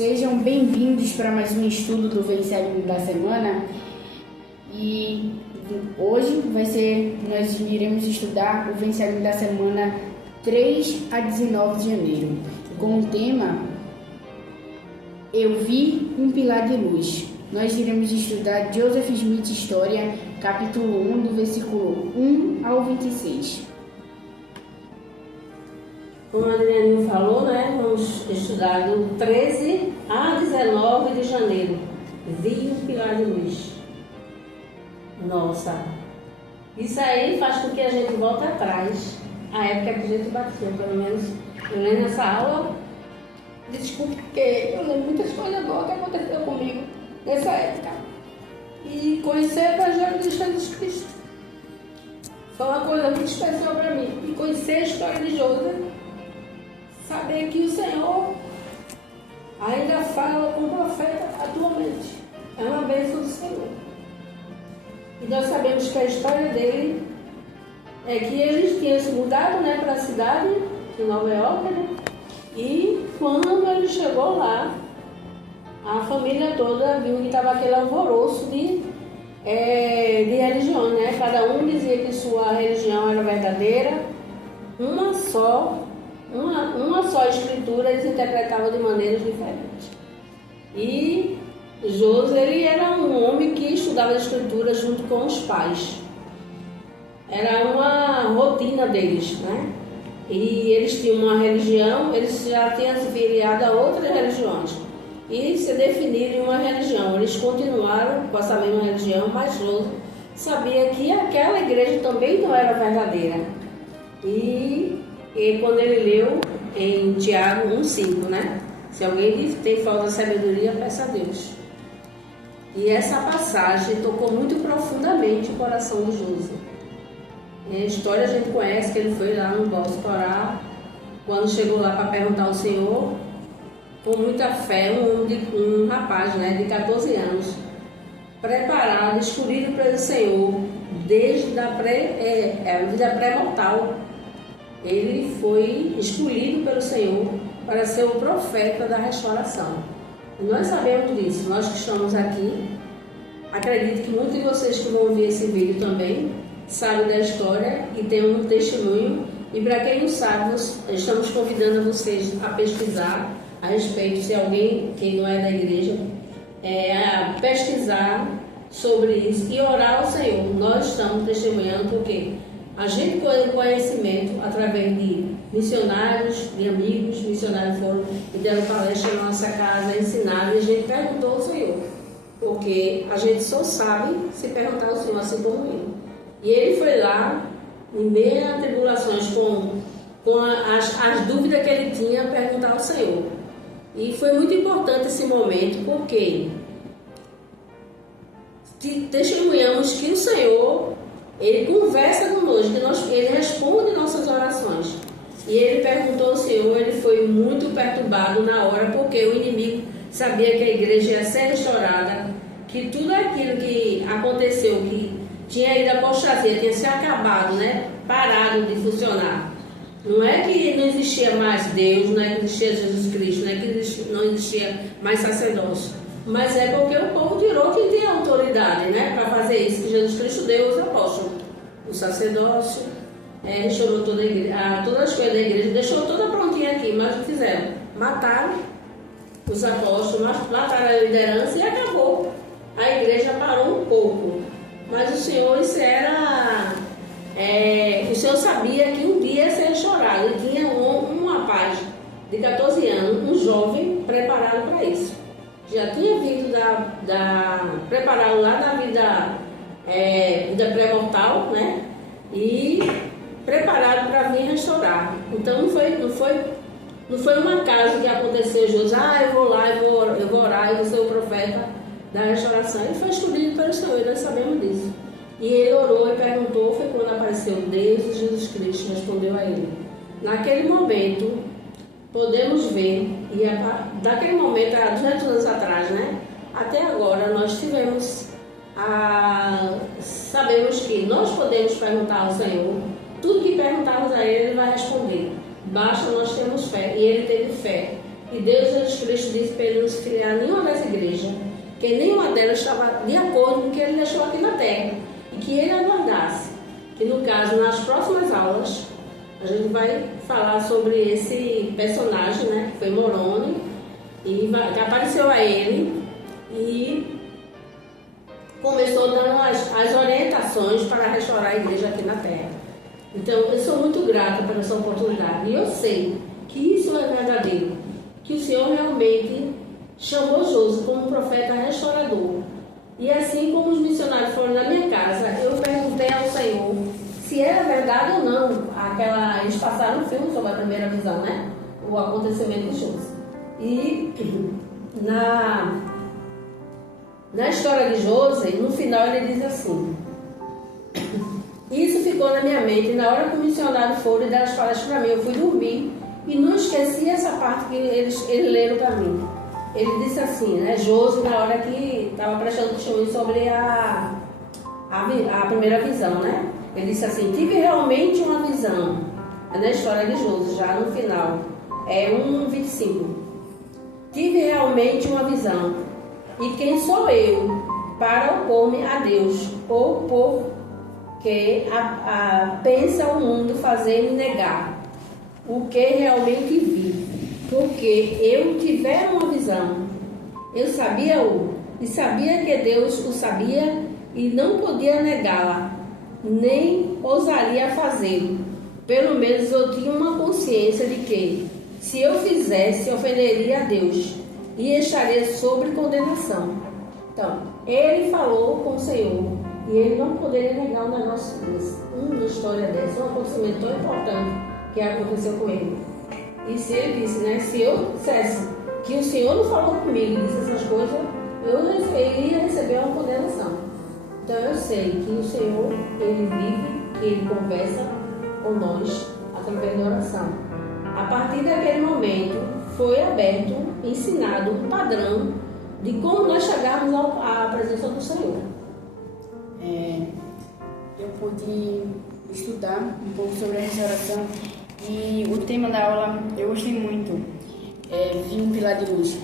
Sejam bem-vindos para mais um estudo do Vencimento da Semana. E hoje nós iremos estudar o Vencimento da Semana 3 a 19 de janeiro, com o tema Eu Vi um Pilar de Luz. Nós iremos estudar Joseph Smith História, capítulo 1, do versículo 1 ao 26. Como a Adriane falou, vamos estudar do 13 a 19 de janeiro. Vi um pilar de luz. Nossa, isso aí faz com que a gente volte atrás, a época que a gente bateu, pelo menos eu lembro nessa aula. Desculpe, porque eu lembro muitas coisas boas que aconteceram comigo nessa época. E conhecer o Evangelho de Jesus Cristo foi uma coisa muito especial para mim. E conhecer a história de Joseph, saber que o Senhor ainda fala com o profeta atualmente. É uma bênção do Senhor. E nós sabemos que a história dele é que eles tinham se mudado para a cidade de Nova York, e quando ele chegou lá, a família toda viu que estava aquele alvoroço de religião, Cada um dizia que sua religião era verdadeira, uma só escritura eles interpretavam de maneiras diferentes. E José, ele era um homem que estudava a escritura junto com os pais. Era uma rotina deles, E eles tinham uma religião, eles já tinham se filiado a outras religiões e se definiram em uma religião. Eles continuaram com essa mesma religião, mas José sabia que aquela igreja também não era verdadeira. E quando ele leu em Tiago 1,5, Se alguém tem falta de sabedoria, peça a Deus. E essa passagem tocou muito profundamente o coração de José. A história a gente conhece, que ele foi lá no Bosque orar. Quando chegou lá para perguntar ao Senhor, com muita fé, um rapaz de 14 anos, preparado, escolhido pelo Senhor, desde a vida pré-mortal. Ele foi escolhido pelo Senhor para ser o profeta da restauração. E nós sabemos disso, nós que estamos aqui. Acredito que muitos de vocês que vão ver esse vídeo também sabem da história e tem um testemunho. E para quem não sabe, estamos convidando vocês a pesquisar a respeito, se alguém que não é da igreja, a pesquisar sobre isso e orar ao Senhor. Nós estamos testemunhando porque a gente tem conhecimento através de missionários, de amigos, missionários foram e deram palestra na nossa casa, ensinaram, e a gente perguntou ao Senhor, porque a gente só sabe se perguntar ao Senhor, assim como eu. E ele foi lá, em meio a tribulações, com as dúvidas que ele tinha, perguntar ao Senhor. E foi muito importante esse momento, porque testemunhamos que o Senhor, ele conversa conosco, ele responde nossas orações. E ele perguntou ao Senhor, ele foi muito perturbado na hora, porque o inimigo sabia que a igreja ia ser restaurada, que tudo aquilo que aconteceu, que tinha ido apostasia, tinha se acabado, parado de funcionar. Não é que não existia mais Deus, não é que existia Jesus Cristo, não é que não existia mais sacerdócio, mas é porque o povo tirou que tinha autoridade, para fazer isso, que Jesus Cristo deu aos apóstolos. O sacerdócio, restaurou toda a igreja, todas as coisas da igreja, deixou toda prontinha aqui, mas o que fizeram? Mataram os apóstolos, mataram a liderança e acabou. A igreja parou um pouco, mas o Senhor, o Senhor sabia que um dia ia ser restaurado, e tinha um rapaz de 14 anos, um jovem preparado para isso. Já tinha vindo preparado lá na vida pré-mortal, E preparado para vir restaurar. Então não foi um acaso que aconteceu. José, eu vou lá, eu vou orar, eu vou ser o profeta da restauração. Ele foi escolhido pelo Senhor, nós sabemos disso. E ele orou e perguntou, foi quando apareceu Deus e Jesus Cristo respondeu a ele. Naquele momento, podemos ver, daquele momento, há 200 anos atrás, até agora, nós sabemos que nós podemos perguntar ao Senhor, tudo que perguntarmos a Ele, Ele vai responder. Basta nós termos fé, e ele teve fé. E Deus Jesus Cristo disse para ele não se filiar a nenhuma das igrejas, que nenhuma delas estava de acordo com o que ele deixou aqui na terra, e que ele aguardasse. Que no caso, nas próximas aulas, a gente vai falar sobre esse personagem, né, que foi Moroni, que apareceu a ele e começou dando as orientações para restaurar a igreja aqui na terra. Então, eu sou muito grata por essa oportunidade. E eu sei que isso é verdadeiro, que o Senhor realmente chamou Josué como profeta restaurador. E assim como os missionários foram na minha casa, eu perguntei ao Senhor se era verdade ou não. Eles passaram um filme sobre a primeira visão, né? O acontecimento de Josué. E na história de Josué, no final ele diz assim: isso ficou na minha mente, e na hora que o missionário foram e deram as palestras para mim, eu fui dormir e não esqueci essa parte que eles leram para mim. Ele disse assim, né, Josué, na hora que estava prestando testemunho sobre a primeira visão, né? Ele disse assim: tive realmente uma visão. É na história de Josué, já no final, 1:25. Tive realmente uma visão. E quem sou eu para opor-me a Deus, ou porque pensa o mundo fazer-me negar o que realmente vi? Porque eu tivera uma visão, eu sabia-o, e sabia que Deus o sabia, e não podia negá-la, nem ousaria fazê-lo. Pelo menos eu tinha uma consciência de que, se eu fizesse, ofenderia a Deus e estaria sob condenação. Então, ele falou com o Senhor e ele não poderia negar um negócio desse, uma história dessa, um acontecimento tão importante que aconteceu com ele. E se ele disse, né, se eu dissesse que o Senhor não falou comigo e disse essas coisas, eu iria receber uma condenação. Então eu sei que o Senhor, ele vive, que ele conversa com nós através da oração. A partir daquele momento, foi aberto, ensinado um padrão de como nós chegarmos à presença do Senhor. Eu pude estudar um pouco sobre a restauração e o tema da aula eu gostei muito. Vi um pilar de luz.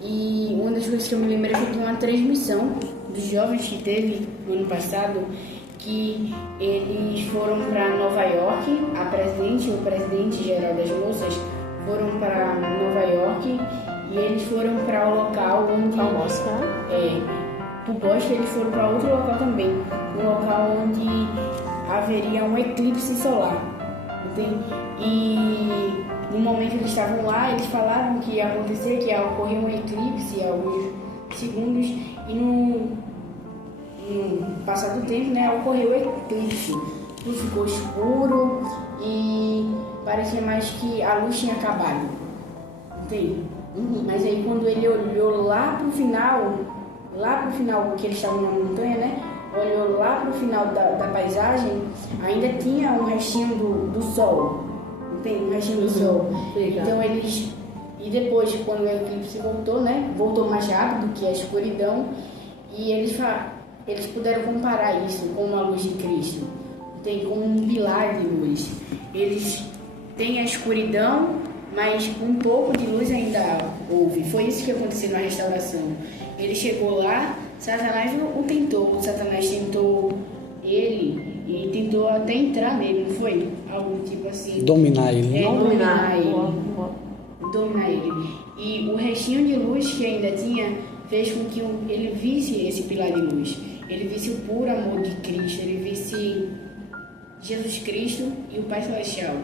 E uma das coisas que eu me lembrei foi de uma transmissão dos jovens que teve no ano passado, que eles foram para Nova York, o presidente geral das moças foram para Nova York e eles foram para o local onde... Para o bosque, o bosque, eles foram para outro local também, um local onde haveria um eclipse solar. Entende? E no momento que eles estavam lá, eles falaram que ia acontecer, que ia ocorrer um eclipse alguns segundos, e no passar do tempo, né, ocorreu o eclipse. Tudo ficou escuro e parecia mais que a luz tinha acabado. Entende? Mas aí quando ele olhou lá pro final que eles estavam na montanha, né? Olhou lá pro final da paisagem, ainda tinha um restinho do sol. Entende? Um restinho do sol. Então eles... E depois, quando o eclipse voltou, né? Voltou mais rápido que a escuridão, e eles puderam comparar isso com a luz de Cristo. Tem como um pilar de luz. Eles têm a escuridão, mas um pouco de luz ainda houve. Foi isso que aconteceu na restauração. Ele chegou lá, Satanás tentou ele e tentou até entrar nele, não foi? Algo tipo assim. Dominar ele. Dominar ele. E o restinho de luz que ainda tinha fez com que ele visse esse pilar de luz. Ele visse o puro amor de Cristo, ele visse Jesus Cristo e o Pai Celestial,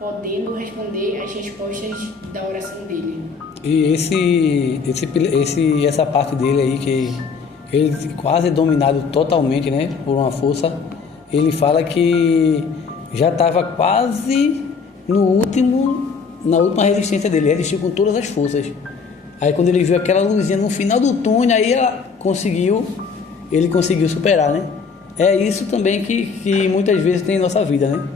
podendo responder as respostas da oração dele. E essa parte dele aí, que ele quase dominado totalmente, né, por uma força, ele fala que já estava quase na última resistência dele, resistiu com todas as forças. Aí quando ele viu aquela luzinha no final do túnel, aí ele conseguiu superar, né? É isso também que muitas vezes tem em nossa vida, né?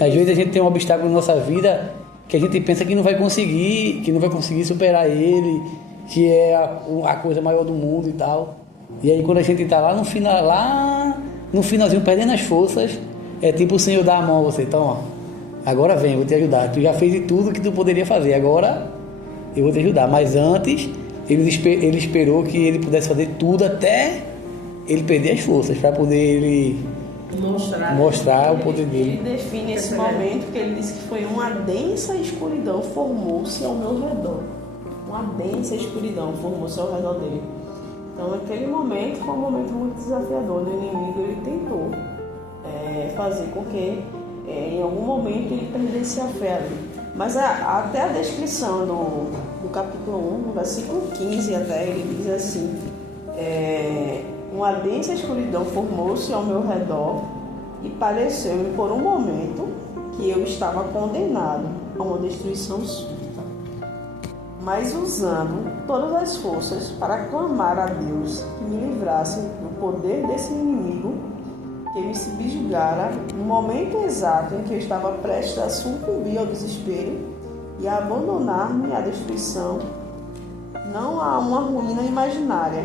Às vezes a gente tem um obstáculo na nossa vida que a gente pensa que não vai conseguir superar ele, que é a coisa maior do mundo e tal. E aí quando a gente está lá no finalzinho perdendo as forças, é tipo o Senhor dá a mão a você, então ó, agora vem, vou te ajudar, tu já fez de tudo que tu poderia fazer, agora eu vou te ajudar. Mas antes, ele esperou que ele pudesse fazer tudo até ele perder as forças, para poder ele mostrar o poder dele. Ele define esse momento que ele disse que foi uma densa escuridão formou-se ao meu redor. Uma densa escuridão formou-se ao redor dele. Então, naquele momento, foi um momento muito desafiador. O inimigo ele tentou fazer com que, em algum momento, ele perdesse a fé ali. Mas até a descrição do capítulo 1, no versículo 15 até, ele diz assim: uma densa escuridão formou-se ao meu redor e pareceu-me por um momento que eu estava condenado a uma destruição súbita. Mas usando todas as forças para clamar a Deus que me livrasse do poder desse inimigo que me subjugara no momento exato em que eu estava prestes a sucumbir ao desespero e a abandonar-me à destruição, não a uma ruína imaginária,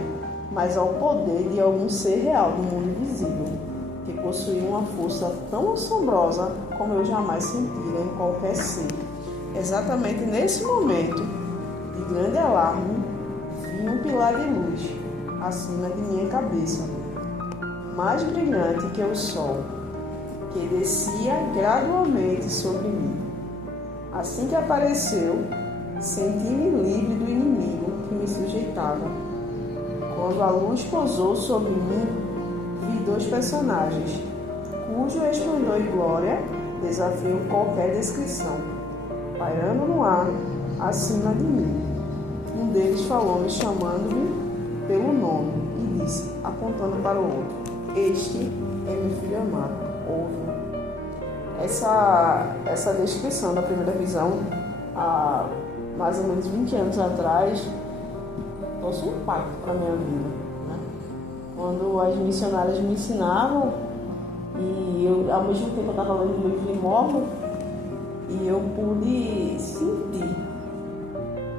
mas ao poder de algum ser real do mundo invisível, que possuía uma força tão assombrosa como eu jamais sentira em qualquer ser. Exatamente nesse momento de grande alarme, vi um pilar de luz acima de minha cabeça, mais brilhante que o sol, que descia gradualmente sobre mim. Assim que apareceu, senti-me livre do inimigo que me sujeitava. Quando a luz pousou sobre mim, vi dois personagens, cujo esplendor e glória desafiam qualquer descrição, pairando no ar acima de mim. Um deles falou-me, chamando-me pelo nome, e disse, apontando para o outro: este é meu filho amado, ouve-o. Essa descrição da primeira visão, há mais ou menos 20 anos atrás, trouxe um impacto para a minha vida, né? Quando as missionárias me ensinavam, e eu, ao mesmo tempo, eu estava lendo o livro de Mórmon, e eu pude sentir,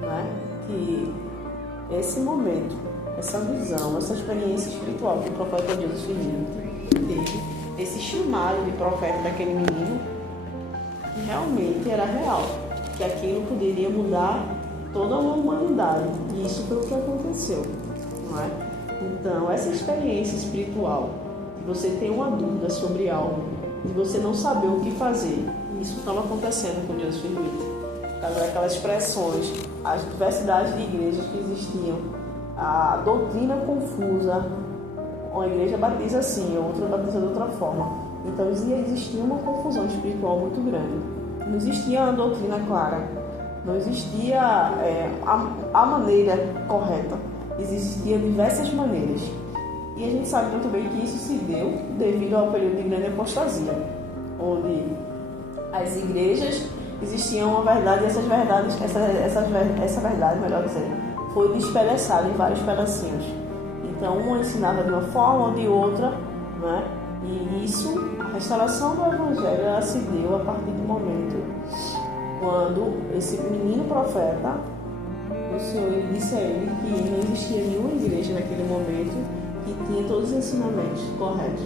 né, que esse momento, essa visão, essa experiência espiritual que o profeta Jesus teve, esse chamado de profeta daquele menino, que realmente era real, que aquilo poderia mudar toda uma humanidade, e isso foi o que aconteceu, não é? Então, essa experiência espiritual, de você ter uma dúvida sobre algo, de você não saber o que fazer, isso estava acontecendo com Jesus Felipe. Por causa daquelas expressões, as diversidades de igrejas que existiam, a doutrina confusa, uma igreja batiza assim, a outra batiza de outra forma. Então existia uma confusão espiritual muito grande. Não existia uma doutrina clara, não existia a maneira correta, existiam diversas maneiras. E a gente sabe muito bem que isso se deu devido ao período de grande apostasia, onde as igrejas existiam uma verdade e essa verdade, melhor dizendo, foi despedaçada em vários pedacinhos. Então, uma ensinava de uma forma ou de outra, né? E isso, a restauração do Evangelho, ela se deu a partir do momento quando esse menino profeta, o Senhor disse a ele que não existia nenhuma igreja naquele momento que tinha todos os ensinamentos corretos,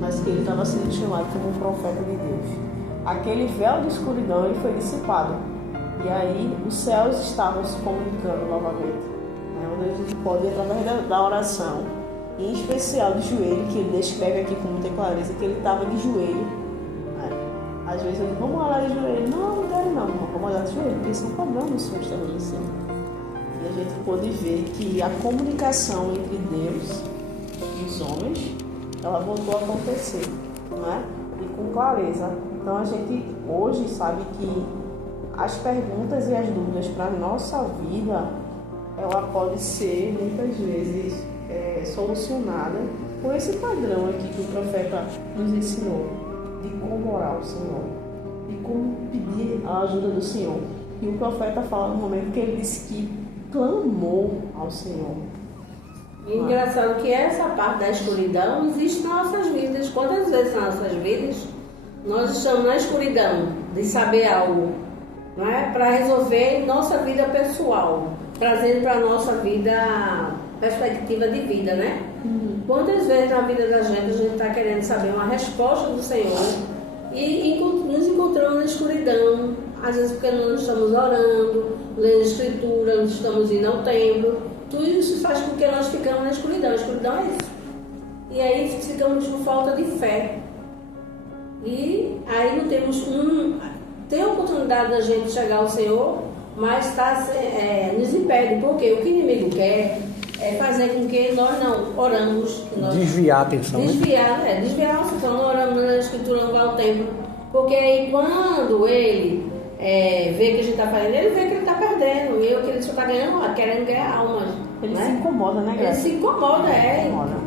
mas que ele estava sendo chamado como um profeta de Deus. Aquele véu de escuridão ele foi dissipado, e aí os céus estavam se comunicando novamente, né? Onde a gente pode, através da oração, em especial de joelho, que ele descreve aqui com muita clareza, que ele estava de joelho, né? Às vezes eu digo, vamos orar de joelho. Não quero não, vamos orar de joelho, porque isso é um padrão do Senhor estabelecido. E a gente pode ver que a comunicação entre Deus e os homens, ela voltou a acontecer, não é? E com clareza. Então a gente hoje sabe que as perguntas e as dúvidas para a nossa vida, ela pode ser muitas vezes solucionada com esse padrão aqui que o profeta nos ensinou, de como orar ao Senhor, de como pedir a ajuda do Senhor. E o profeta fala no momento que ele disse que clamou ao Senhor. E engraçado que essa parte da escuridão existe nas nossas vidas. Quantas vezes nas nossas vidas nós estamos na escuridão de saber algo, não é? Para resolver nossa vida pessoal, trazendo para a nossa vida perspectiva de vida, né? Quantas vezes na vida da gente a gente está querendo saber uma resposta do Senhor e nos encontramos na escuridão, às vezes porque nós não estamos orando, lendo escritura, não estamos indo ao templo. Tudo isso faz com que nós ficamos na escuridão. A escuridão é isso. E aí ficamos com falta de fé. E aí não temos tem a oportunidade da gente chegar ao Senhor, mas nos impede, porque o que o inimigo quer é fazer com que nós não oramos. Que nós desviar a atenção. Desviar a atenção, não oramos na escritura, não vai ao templo. Porque aí quando ele vê que a gente está fazendo, ele vê que ele está perdendo, e que ele só está ganhando, querendo ganhar almas. Ele né? se incomoda, né, Graça? Ele se incomoda,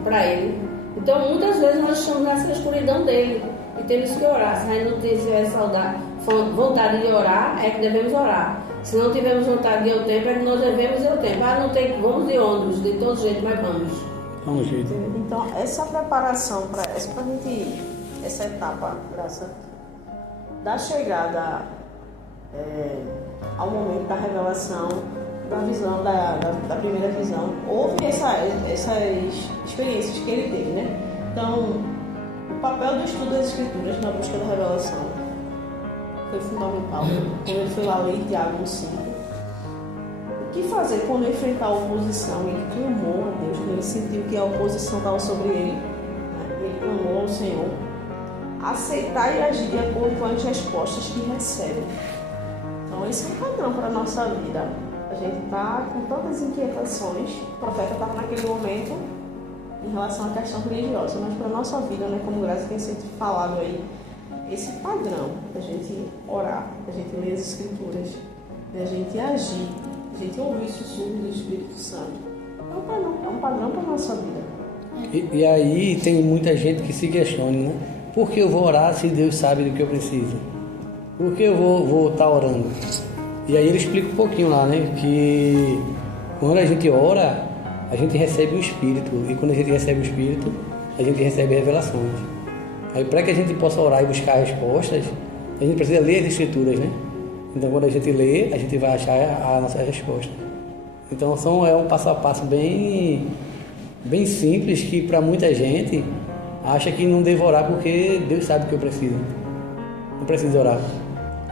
para ele. Então muitas vezes nós estamos nessa escuridão dele e temos que orar. Se a gente não tiver vontade de orar, é que devemos orar. Se não tivermos vontade de ir ao templo, é que nós devemos ir ao templo. Não tem, vamos de ônibus, de todo jeito, mas vamos. Vamos, jeito. Então, essa preparação para essa etapa, Graça, da chegada ao momento da revelação, da visão, da primeira visão, houve essas experiências que ele teve, né? Então, o papel do estudo das Escrituras na busca da revelação foi fundamental. Quando ele foi lá ler Tiago 5. O que fazer quando enfrentar a oposição? Ele clamou a Deus, quando ele sentiu que a oposição estava sobre ele, né? Ele clamou ao Senhor. Aceitar e agir de acordo com as respostas que recebe. Então, esse é um padrão para a nossa vida. A gente está com tantas inquietações. O profeta estava naquele momento em relação à questão religiosa, mas para a nossa vida, né, como Graça tem sempre falado aí, esse padrão da gente orar, da gente ler as Escrituras, da gente agir, da gente ouvir o sussurro do Espírito Santo, é um padrão para a nossa vida. E aí tem muita gente que se questiona, né? Por que eu vou orar se Deus sabe do que eu preciso? Por que eu vou estar orando? E aí ele explica um pouquinho lá, né? Que quando a gente ora, a gente recebe o Espírito. E quando a gente recebe o Espírito, a gente recebe revelações. Aí para que a gente possa orar e buscar respostas, a gente precisa ler as Escrituras, né? Então quando a gente lê, a gente vai achar a nossa resposta. Então é um passo a passo bem simples, que para muita gente acha que não devo orar porque Deus sabe o que eu preciso. Não preciso orar.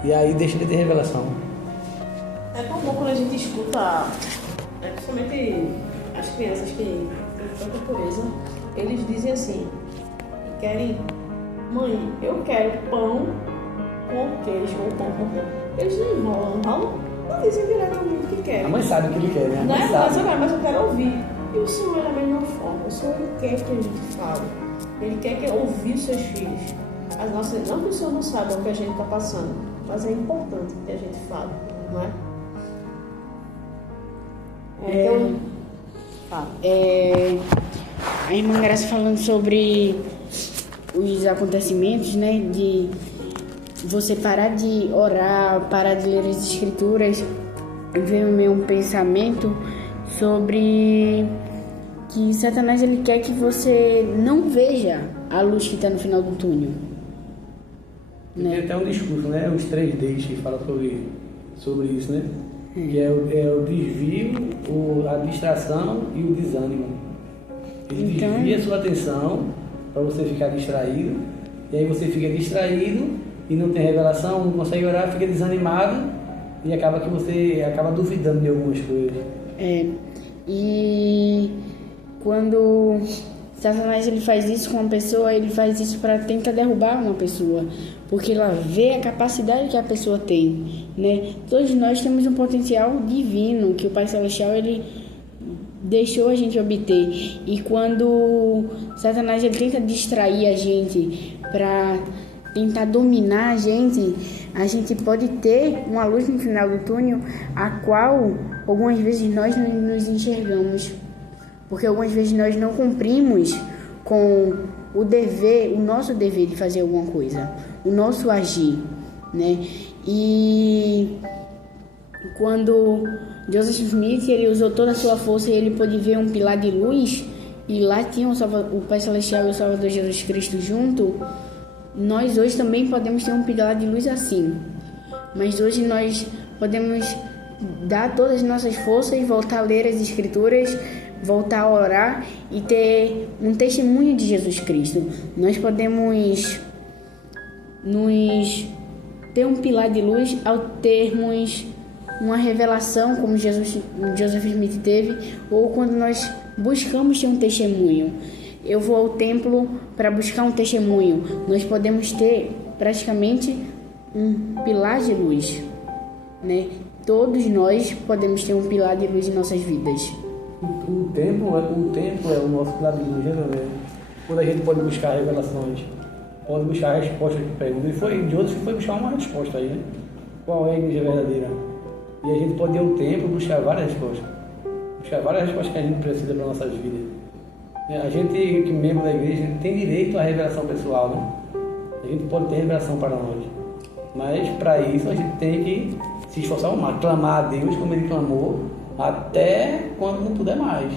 E aí deixa de ter revelação. É tão bom quando a gente escuta, principalmente as crianças que têm tanta pureza, eles dizem assim, que querem, mãe, eu quero pão com queijo ou pão com pão. Eles não enrolam, não dizem diretamente o que querem. A mãe sabe o que ele quer, né? Mas eu quero ouvir. E o Senhor é da mesma forma. O Senhor quer que a gente fale. Ele quer que ouvir os seus filhos. Não que o Senhor não saiba o que a gente está passando, mas é importante que a gente fale, não é? Então, a irmã Graça falando sobre os acontecimentos, né? De você parar de orar, parar de ler as Escrituras, veio meio um pensamento sobre que Satanás ele quer que você não veja a luz que está no final do túnel. Né? Tem até um discurso, né? Os 3Ds que fala sobre isso, né? Que é o desvio, a distração e o desânimo. Ele desvia a sua atenção para você ficar distraído, e aí você fica distraído e não tem revelação, não consegue orar, fica desanimado e acaba que você acaba duvidando de algumas coisas. E quando Satanás ele faz isso com uma pessoa, ele faz isso para tentar derrubar uma pessoa, porque ela vê a capacidade que a pessoa tem, né? Todos nós temos um potencial divino que o Pai Celestial ele deixou a gente obter. E quando Satanás ele tenta distrair a gente para tentar dominar a gente pode ter uma luz no final do túnel, a qual algumas vezes nós não nos enxergamos, porque algumas vezes nós não cumprimos com o nosso dever de fazer alguma coisa, o nosso agir, né? E quando Joseph Smith ele usou toda a sua força e ele pôde ver um pilar de luz, e lá tinha o Pai Celestial e o Salvador Jesus Cristo junto, nós hoje também podemos ter um pilar de luz assim, mas hoje nós podemos dar todas as nossas forças e voltar a ler as Escrituras, voltar a orar e ter um testemunho de Jesus Cristo. Nós podemos nos ter um pilar de luz ao termos uma revelação, como Joseph Smith teve, ou quando nós buscamos ter um testemunho. Eu vou ao templo para buscar um testemunho. Nós podemos ter praticamente um pilar de luz, né? Todos nós podemos ter um pilar de luz em nossas vidas. O templo é o nosso pilar de luz, né? Quando a gente pode buscar revelações, pode buscar respostas que perguntam. E Joseph foi buscar uma resposta aí, né? Qual é a igreja verdadeira? E a gente pode ir ao templo e buscar várias respostas. Buscar várias respostas que a gente precisa para nossas vidas. A gente, que é membro da igreja, tem direito à revelação pessoal, né? A gente pode ter revelação para nós. Mas para isso a gente tem que se esforçar mais, clamar a Deus como ele clamou, até quando não puder mais.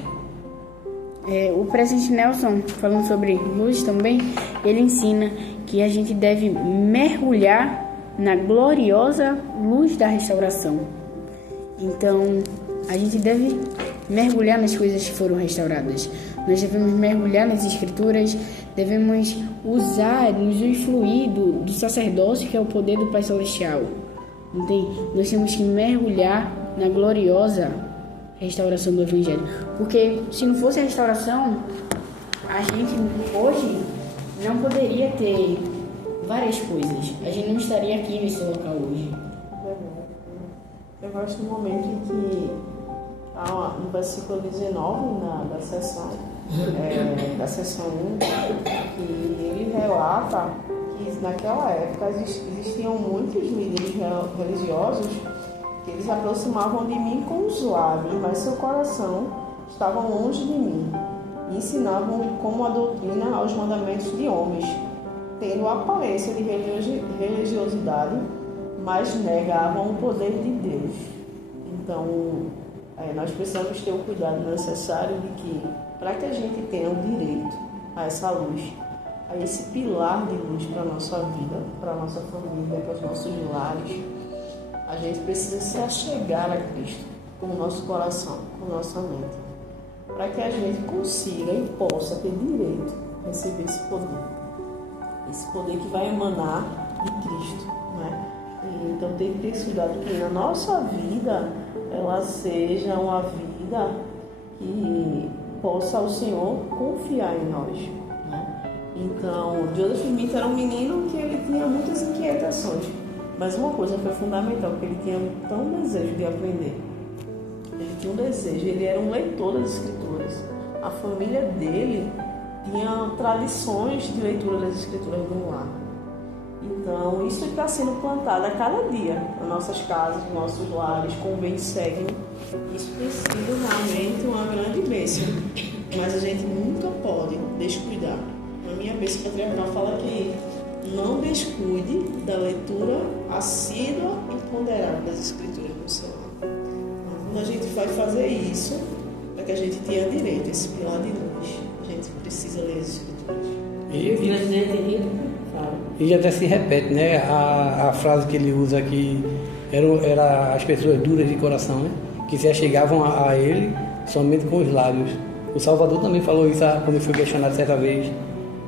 O presidente Nelson, falando sobre luz também, ele ensina que a gente deve mergulhar na gloriosa luz da restauração. Então, a gente deve mergulhar nas coisas que foram restauradas. Nós devemos mergulhar nas escrituras, devemos usar, nos influir do sacerdócio, que é o poder do Pai Celestial. Entende? Nós temos que mergulhar na gloriosa restauração do Evangelho. Porque se não fosse a restauração, a gente hoje não poderia ter várias coisas. A gente não estaria aqui nesse local hoje. Eu gosto do momento em que, no versículo 19 da seção 1, que ele relata que naquela época existiam muitos líderes religiosos que eles aproximavam de mim com os lábios, mas seu coração estava longe de mim, e ensinavam como a doutrina aos mandamentos de homens, tendo a aparência de religiosidade, mas negavam o poder de Deus. Então, nós precisamos ter o cuidado necessário de que, para que a gente tenha o direito a essa luz, a esse pilar de luz para a nossa vida, para a nossa família, para os nossos lares, a gente precisa se achegar a Cristo com o nosso coração, com a nossa mente, para que a gente consiga e possa ter direito a receber esse poder que vai emanar de Cristo, né? Então tem que ter esse cuidado que a nossa vida ela seja uma vida que possa o Senhor confiar em nós, né? Então, Joseph Smith era um menino que ele tinha muitas inquietações, mas uma coisa foi fundamental, que ele tinha tão desejo de aprender. Ele tinha um desejo, ele era um leitor das Escrituras. A família dele tinha tradições de leitura das Escrituras no lar. Então, isso está sendo plantado a cada dia nas nossas casas, nos nossos lares, com o bem segue. Isso tem sido realmente uma grande bênção, mas a gente nunca pode descuidar. A minha bênção patriarcal fala que não descuide da leitura assídua e ponderada das Escrituras no seu lar. Então, quando a gente vai fazer isso, para que a gente tenha direito a esse pilar de luz, a gente precisa ler as Escrituras. E até se repete, né? A frase que ele usa aqui era as pessoas duras de coração, né? Que se achegavam a ele somente com os lábios. O Salvador também falou isso quando ele foi questionado certa vez.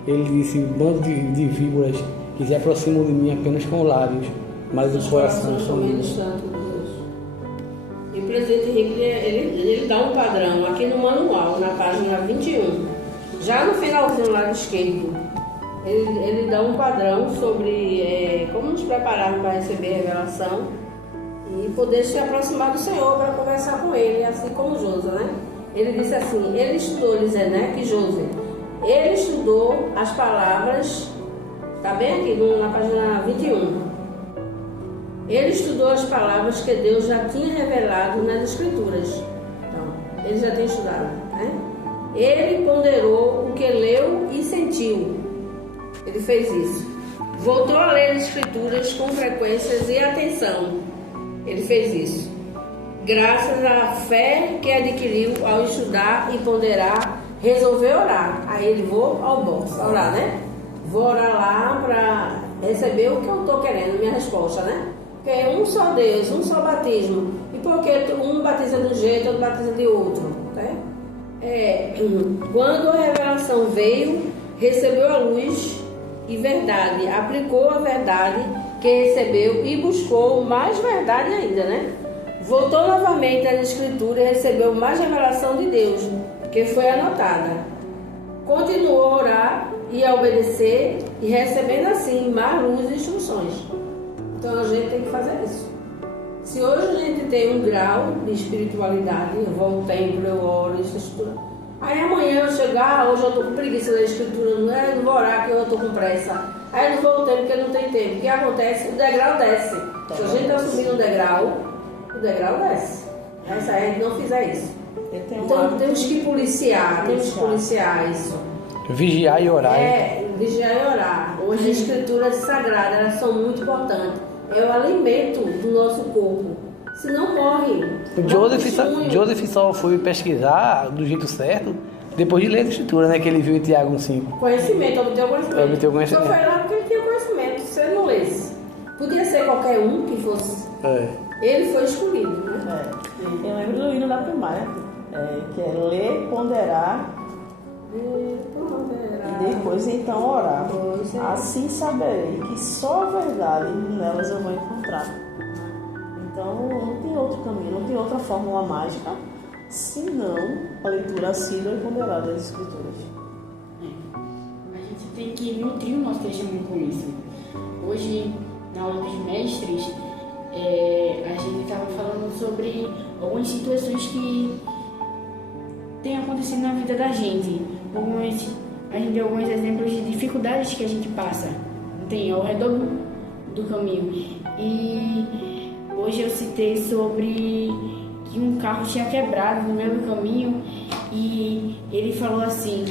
Ele disse: bando de víboras que se aproximam de mim apenas com lábios, mas os corações são duros. E o presidente Henrique ele dá um padrão aqui no manual, na página 21. Já no finalzinho lá do esquerdo, ele dá um padrão sobre como nos prepararmos para receber a revelação e poder se aproximar do Senhor para conversar com Ele, assim como José, né? Ele disse assim: ele estudou, Liseneque e José, ele estudou as palavras, está bem aqui na página 21. Ele estudou as palavras que Deus já tinha revelado nas Escrituras. Então, ele já tinha estudado, né? Ele ponderou o que leu e sentiu. Ele fez isso. Voltou a ler as Escrituras com frequências e atenção. Ele fez isso. Graças à fé que adquiriu ao estudar e ponderar, resolveu orar. Aí ele vou ao box, orar, né? Vou orar lá para receber o que eu estou querendo, minha resposta, né? Porque é um só Deus, um só batismo. E por que um batiza de um jeito, outro batiza de outro? Né? Quando a revelação veio, recebeu a luz e verdade, aplicou a verdade que recebeu e buscou mais verdade ainda, né? Voltou novamente às Escrituras e recebeu mais revelação de Deus, que foi anotada. Continuou a orar e a obedecer e recebendo assim mais luz e instruções. Então a gente tem que fazer isso. Se hoje a gente tem um grau de espiritualidade, eu vou ao templo, eu oro, isso estudo. Aí amanhã eu chegar, hoje eu estou com preguiça da escritura, eu não vou orar que eu estou com pressa. Aí eu não vou ao templo porque não tem tempo. O que acontece? O degrau desce. Se a gente está subindo um degrau, o degrau desce. Aí se a gente não fizer isso. Então temos que policiar isso. Vigiar e orar. Vigiar e orar. Hoje as escrituras sagradas elas são muito importantes. É o alimento do nosso corpo. Senão morre. O Joseph só foi pesquisar do jeito certo depois de ler a escritura, né? Que ele viu em Tiago 1,5. Conhecimento, obteve conhecimento. Só foi lá porque ele tinha conhecimento. Se ele não lesse. Podia ser qualquer um que fosse. Ele foi escolhido, né? Eu lembro do hino da primária, que é ler, ponderar e depois então orar. Assim saberei que só a verdade nelas eu vou encontrar. Então não tem outro caminho, não tem outra fórmula mágica, senão a leitura assídua e ponderada das Escrituras. A gente tem que nutrir o nosso testemunho com isso. Hoje, na aula dos mestres, a gente estava falando sobre algumas situações que têm acontecido na vida da gente. A gente deu alguns exemplos de dificuldades que a gente passa, tem ao redor do caminho. E hoje eu citei sobre que um carro tinha quebrado no meio do caminho e ele falou assim,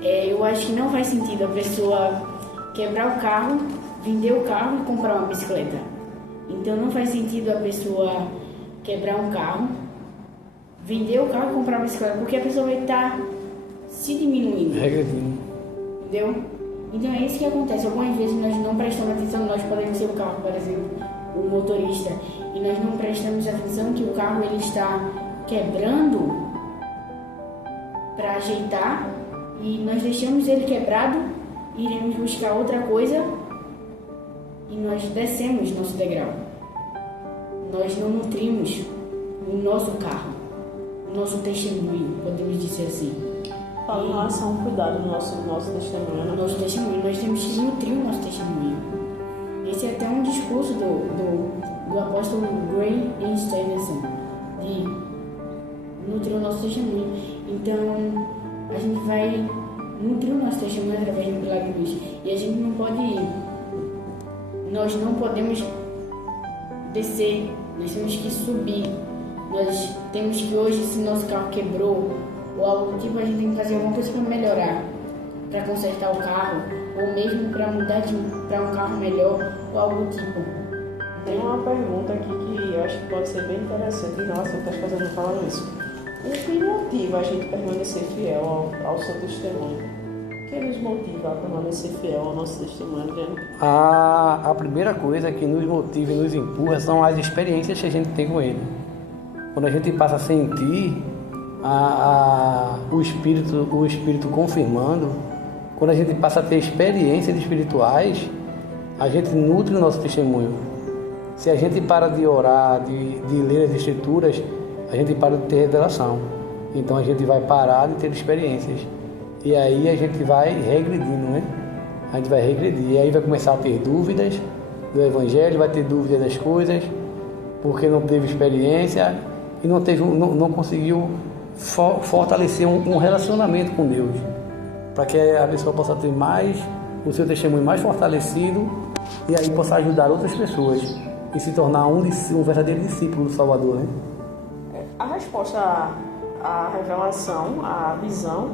eu acho que não faz sentido a pessoa quebrar o carro, vender o carro e comprar uma bicicleta. Então não faz sentido a pessoa quebrar um carro, vender o carro e comprar uma bicicleta, porque a pessoa vai estar se diminuindo. Entendeu? Então é isso que acontece. Algumas vezes nós não prestamos atenção, nós podemos ser o carro, por exemplo, o motorista, e nós não prestamos atenção que o carro ele está quebrando para ajeitar e nós deixamos ele quebrado, iremos buscar outra coisa e nós descemos nosso degrau. Nós não nutrimos o nosso carro, o nosso testemunho, podemos dizer assim. Fala em relação ao cuidado do nosso testemunho. O nosso testemunho, nós temos que nutrir o nosso testemunho. Esse é até um discurso do apóstolo Gray e Stevenson, de nutrir o nosso testemunho. Então, a gente vai nutrir o nosso testemunho através do milagre de luz. E a gente não pode, nós não podemos descer, nós temos que subir. Nós temos que hoje, se nosso carro quebrou ou algo do tipo, a gente tem que fazer alguma coisa para melhorar, para consertar o carro, ou mesmo para mudar para um carro melhor ou algo do tipo. Tem uma pergunta aqui que eu acho que pode ser bem interessante. Nossa, eu estou fazendo falando isso. O que motiva a gente permanecer fiel ao seu testemunho? O que nos motiva a permanecer fiel ao nosso testemunho, Adriano? A primeira coisa que nos motiva e nos empurra são as experiências que a gente tem com ele. Quando a gente passa a sentir o Espírito confirmando, quando a gente passa a ter experiências espirituais, a gente nutre o nosso testemunho. Se a gente para de orar, de ler as Escrituras, a gente para de ter revelação. Então a gente vai parar de ter experiências. E aí a gente vai regredindo, né? A gente vai regredir. E aí vai começar a ter dúvidas do Evangelho, vai ter dúvidas das coisas, porque não teve experiência e não conseguiu fortalecer um relacionamento com Deus, para que a pessoa possa ter o seu testemunho mais fortalecido e aí possa ajudar outras pessoas e se tornar um verdadeiro discípulo do Salvador, né? A resposta à revelação, à visão,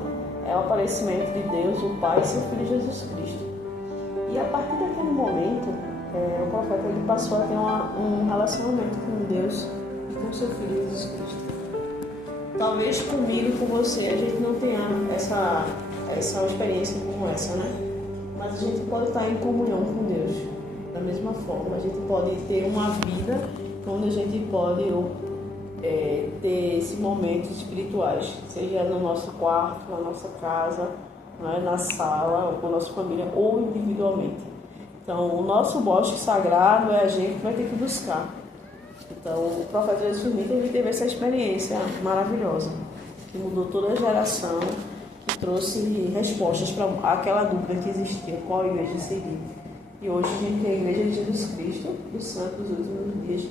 é o aparecimento de Deus, o Pai e seu Filho Jesus Cristo. E a partir daquele momento, o profeta ele passou a ter um relacionamento com Deus e com seu Filho Jesus Cristo. Talvez comigo e com você a gente não tenha essa experiência como essa, né? Mas a gente pode estar em comunhão com Deus da mesma forma. A gente pode ter uma vida onde a gente pode ter esses momentos espirituais, seja no nosso quarto, na nossa casa, né? Na sala, ou com a nossa família, ou individualmente. Então, o nosso bosque sagrado é a gente que vai ter que buscar. Então, o profeta Jesus Smith, ele teve essa experiência maravilhosa, que mudou toda a geração, que trouxe respostas para aquela dúvida que existia, qual igreja seguir. E hoje a gente tem a Igreja de Jesus Cristo, dos Santos dos Últimos Dias,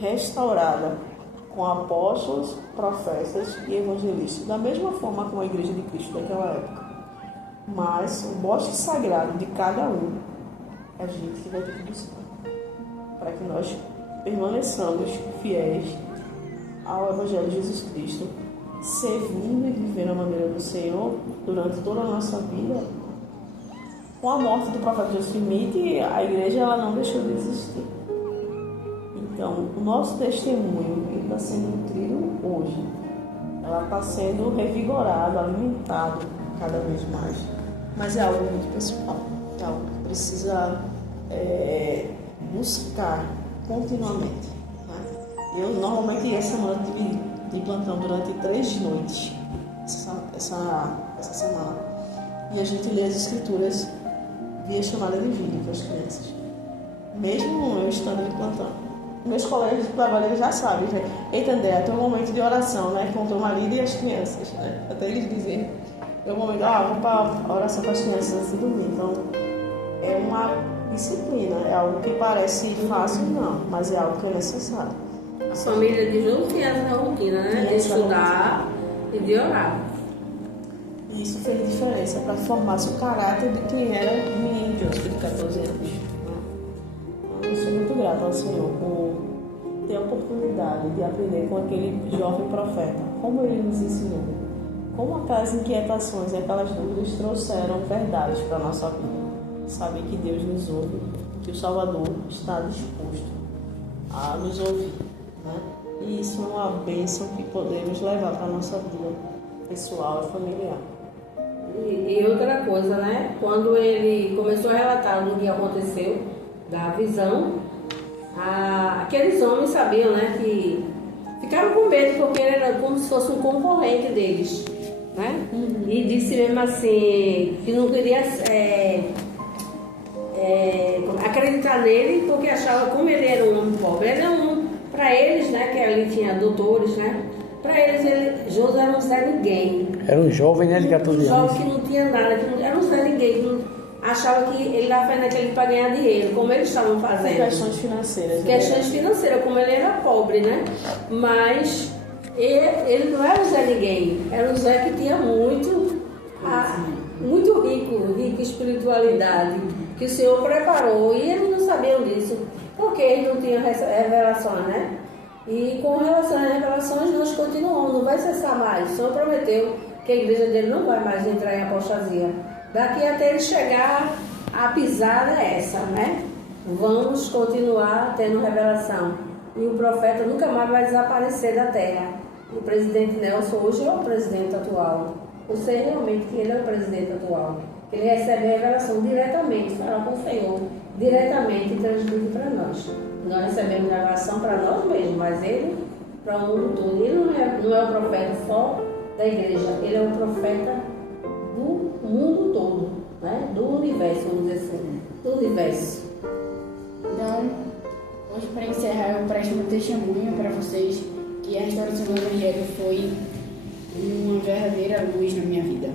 restaurada, com apóstolos, profetas e evangelistas, da mesma forma como a Igreja de Cristo daquela época. Mas o bosque sagrado de cada um é a gente que vai ter que buscar, para que nós permaneçamos fiéis ao Evangelho de Jesus Cristo, servindo e vivendo a maneira do Senhor durante toda a nossa vida. Com a morte do profeta Joseph Smith, a igreja ela não deixou de existir. Então, o nosso testemunho está sendo nutrido hoje. Ela está sendo revigorada, alimentado cada vez mais. Mas é algo muito pessoal, é algo que precisa buscar continuamente. Né? Eu normalmente essa semana tive de plantão durante 3 noites, essa semana. E a gente lê as escrituras via chamada de vídeo para as crianças. Mesmo eu estando de plantão. Meus colegas de trabalho eles já sabem, né? Eita, André, tem um momento de oração, né? Com o teu marido e as crianças, né? Até eles dizem, é um momento, vou para a oração com as crianças antes de dormir. Então, é uma disciplina, é algo que parece fácil, não, mas é algo que é necessário. A família de João tinha essa rotina, né? De estudar e de orar. E isso fez diferença para formar seu caráter de quem era o menino Joseph de 14 anos. Eu sou muito grata ao Senhor por ter a oportunidade de aprender com aquele jovem profeta, como ele nos ensinou, como aquelas inquietações e aquelas dúvidas trouxeram verdades para a nossa vida. Saber que Deus nos ouve, que o Salvador está disposto a nos ouvir. Né? E isso é uma bênção que podemos levar para a nossa vida pessoal e familiar. E outra coisa, né? Quando ele começou a relatar do que aconteceu, da visão, aqueles homens sabiam, né? Que ficaram com medo porque ele era como se fosse um concorrente deles, né? E disse mesmo assim que não queria acreditar nele porque achava como ele era um homem pobre. Ele era para eles, né? Que ali tinha doutores, né? Para eles, José era um Zé Ninguém. Era um jovem, né, de 14 anos. Um jovem que não tinha nada, era um Zé Ninguém, que achava que ele estava fazendo aquilo para ganhar dinheiro, como eles estavam fazendo. Questões financeiras. Questões financeiras, como ele era pobre, né? Mas ele não era um Zé Ninguém, era um Zé que tinha muito rico em espiritualidade, que o Senhor preparou, e eles não sabiam disso, porque eles não tinham revelações, né? E com relação às revelações, nós continuamos, não vai cessar mais. O Senhor prometeu que a igreja dele não vai mais entrar em apostasia. Daqui até ele chegar, a pisada é essa, né? Vamos continuar tendo revelação. E o profeta nunca mais vai desaparecer da terra. O presidente Nelson hoje é o presidente atual. Eu sei realmente que ele é o presidente atual. Ele recebe a revelação diretamente, fala com o Senhor, diretamente e transmite para nós. Nós recebemos a revelação para nós mesmos, mas ele para o mundo todo. Ele não é o profeta só da igreja, ele é o profeta do mundo todo, né? Do universo, vamos dizer assim, do universo. Então, hoje para encerrar, eu presto meu testemunho para vocês que a restauração do Evangelho foi uma verdadeira luz na minha vida.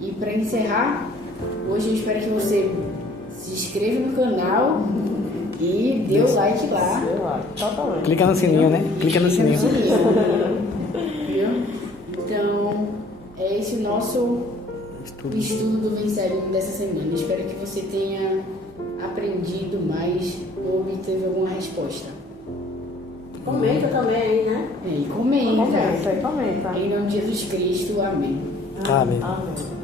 E para encerrar, hoje eu espero que você se inscreva no canal e dê o like lá. Totalmente. Clica no sininho, né? Clica no sininho. Viu? Então, é esse o nosso estudo do Vencerem dessa semana. Espero que você tenha aprendido mais ou obteve alguma resposta. Comenta também aí, né? E comenta. Comenta. Em nome de Jesus Cristo. Amém. Amém. Amém.